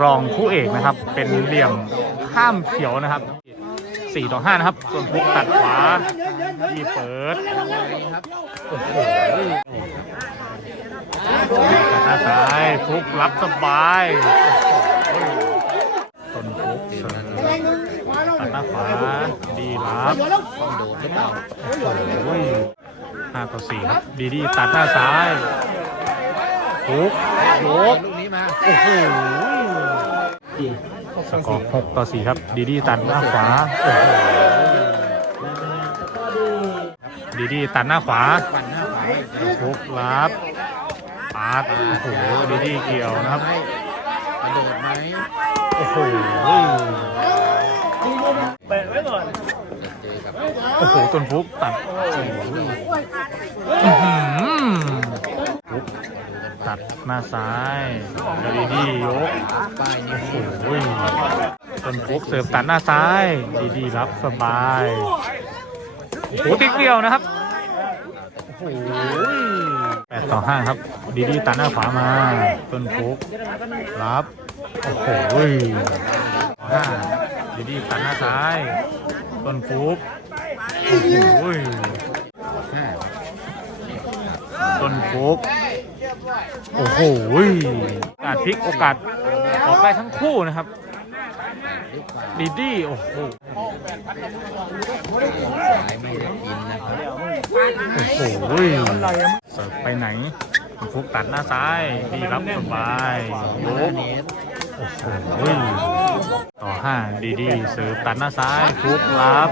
รองคู่เอกนะครับ เป็นเหลี่ยมข้ามเขียวนะครับ4ต่อ5นะครับ ส่วนฟุกตัดขวาที่เปิดโอ้โหตัดหน้าซ้ายฟุกรับสบายโอ้โหส่วนฟุกเสร์ฟตัดหน้าขวาดีรับโอ้ย5ต่อ4ครับ ดีดีตัดหน้าซ้ายฟุกยกลูกนี้มา โอ้โห สกอร์6ต่อ4ครับ ดีดีตัดหน้าขวาโอ้โหดีดีตัดหน้าขวาปั่นหน้าขวาทุกรับปาดโอ้โหดีดีเกี่ยวนะครับกระโดดไหมโอ้โหเจอกับโอ้โหต้นฟุกตัดอื้อหือฟุก ตัดหน้าซ้ายดีดียกโอ้โหต้นฟุกเสิร์ฟตัดหน้าซ้ายดีดีรับสบายโอ้โหติ๊กเดียวนะครับโอ้โหแปดต่อห้าครับ ดีดีตัดหน้าขวามาต้นฟุกรับโอ้โหห้าดีดีตัดหน้าซ้ายต้นฟุกโอ้โหห้าต้นฟุก โอ้โหโอกาสพลิกโอกาสออได้ทั้งคู่นะครับดีดีโอ้โหสายไม่ได้กินนะครับโอ้โหเสิร์ฟไปไหนฟุกตัดหน้าซ้ายดีรับสบายยกโอ้โหต่อห้าดีดีเสิร์ฟตัดหน้าซ้ายฟุกรับ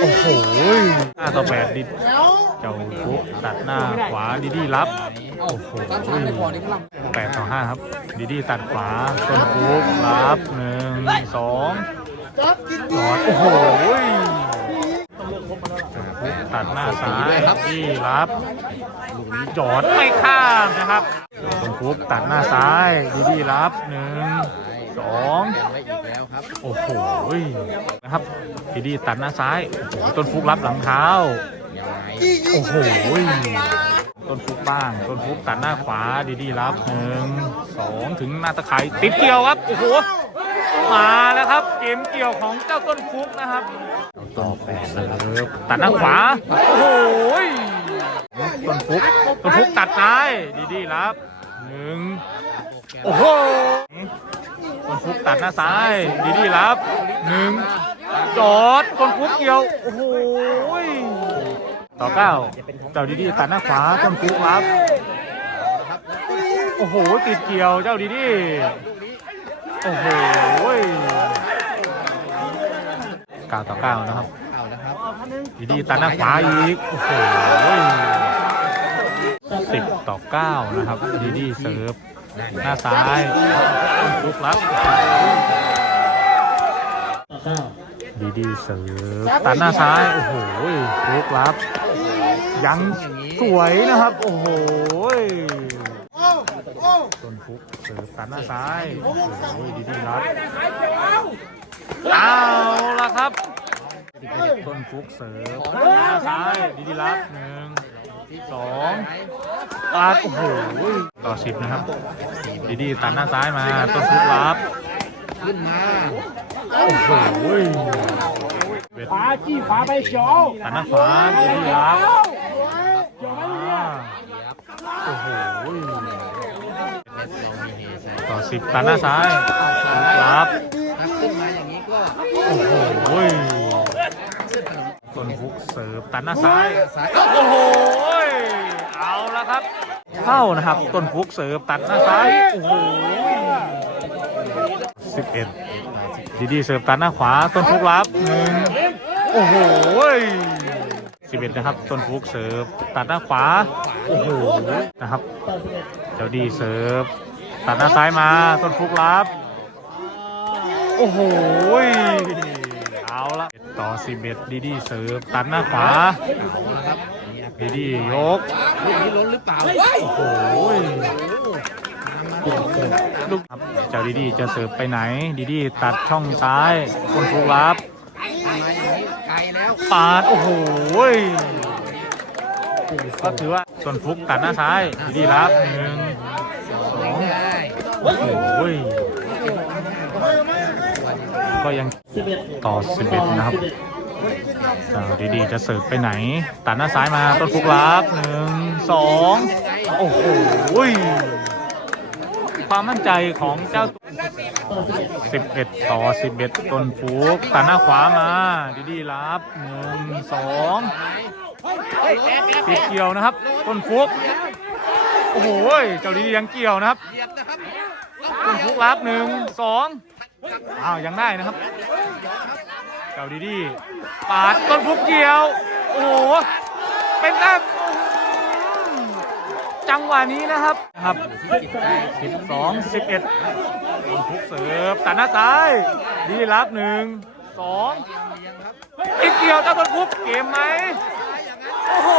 โอ้โหห้าต่อแปดดิ เจ้าฟุกตัดหน้าขวาดีดีรับ โอ้โหแปดต่อห้าครับ ดีดีตัดขวาต้นฟุกรับหนึ่งสองหลอดโอ้โหตัดหน้าซ้ายที่รับลูกนี้จอดไม่ข้ามนะครับตรงฟุกตัดหน้าซ้าย ดีดีรับหนึ่งสองโอ้โหนะครับดีดีตัดหน้าซ้าย ต้นฟุกรับหลังเท้า โอ้โหต้นฟุกบ้าง ต้นฟุกตัดหน้าขวาดีดีรับหนึ่งสองถึงหน้าตะไคร้ติดเกี่ยวครับ โอ้โห มาแล้วครับ เกมเกี่ยวของเจ้าต้นฟุกนะครับต่อแปดเสิร์ฟตัดหน้าขวา โอ้โหต้นฟุกต้นฟุกตัดซ้ายดีดีรับหนึ่งโอ้โหต้นฟุกตัดหน้าซ้าย ดีดีรับหนึ่งจอดต้นฟุกเกี่ยว โอ้โห ต่อเก้าเจ้าดีดีตัดหน้าขวาต้นฟุกรับโอ้โหติดเกี่ยวเจ้าดีดีโอ้โหเก้าต่อเก้านะครับดีดีตัดหน้าขวาอีกโอ้โหสิบต่อเก้านะครับ ดีดีเสิร์ฟหน้าซ้ายลุกรับ ดีดีเสิร์ฟตัดหน้าซ้าย โอ้โหลุกรับ ยังสวยนะครับ โอ้โหต้นฟุกเสิร์ฟตัดหน้าซ้ายโอ้โหดีดีรับเอาละครับต้นฟุกเสิร์ฟหน้าซ้ายดีดีรับหนึ่งสองตัดโอ้โหต่อสิบนะครับ ดีดีตัดหน้าซ้ายมา ต้นฟุกรับขึ้นมา โอ้โหเวทขวาจี้ขวาไปเขียวตัดหน้าขวาดีดีรับเขียวไม่อ่าครับโอ้โหเม็ดเรามีเฮใส่ต่อสิบตัดหน้าซ้ายครับถ้าขึ้นมาอย่างนี้ก็โอ้โหขึ้นถนนต้นฟุกเสิร์ฟตัดหน้าซ้ายโอ้โหเอาละครับเข้านะครับต้นฟุกเสิร์ฟตัดหน้าซ้ายโอ้โหสิบเอ็ ดดีดีเสิร์ฟตัดหน้าขวาต้นฟุกรับหนึ่งโอ้โหสิบเอ็ดนะครับต้นฟุกเสิร์ฟตัดหน้าขวาโอ้โหนะครับเจ้าดีเสิร์ฟตัดหน้าซ้ายมาต้นฟุกรับโอ้โหเอาละต่อสิบเอ็ดดีดีเสิร์ฟตัดหน้าขวาเอาละครับนี่ครับดีดียกลูกนี้ล้นหรือเปล่าโอ้โหลูก ครับเจ้าดีดีจะเสิร์ฟไปไหน ดีดีตัดช่องซ้ายคนฟุกรับไกลแล้วปาด โอ้โหก็ถือว่าส่วนฟุกตัดหน้าซ้าย ดีดีรับหนึ่งสองโอ้โหก็ยังต่อ 11 นะครับเอ้าวดีๆจะเสิร์ฟไปไหน ตัดหน้าซ้ายมาต้นฟุกรับหนึ่งสองโอ้โห ความมั่นใจของเจ้า11 ต่อ 11 ต้นฟุกตัดหน้าขวามาดีๆรับหนึ่งสองติดเกี่ยวนะครับ ต้นฟุกโอ้โหเจ้าดีๆยังเกี่ยวนะครับต้นฟุกรับหนึ่งสองอ้าวยังได้นะครับ เจ้าดีดีปาดต้นฟุกเกี่ยว โอ้โหเป็นแต้ม จังหวะนี้นะครับนะครับสิบสองสิบเอ็ดต้นทุกเสิร์ฟตัดหน้าซ้ายดีรับหนึ่งสองอีกเกี่ยวเจ้าต้นทุกเกมไหมโอ้โห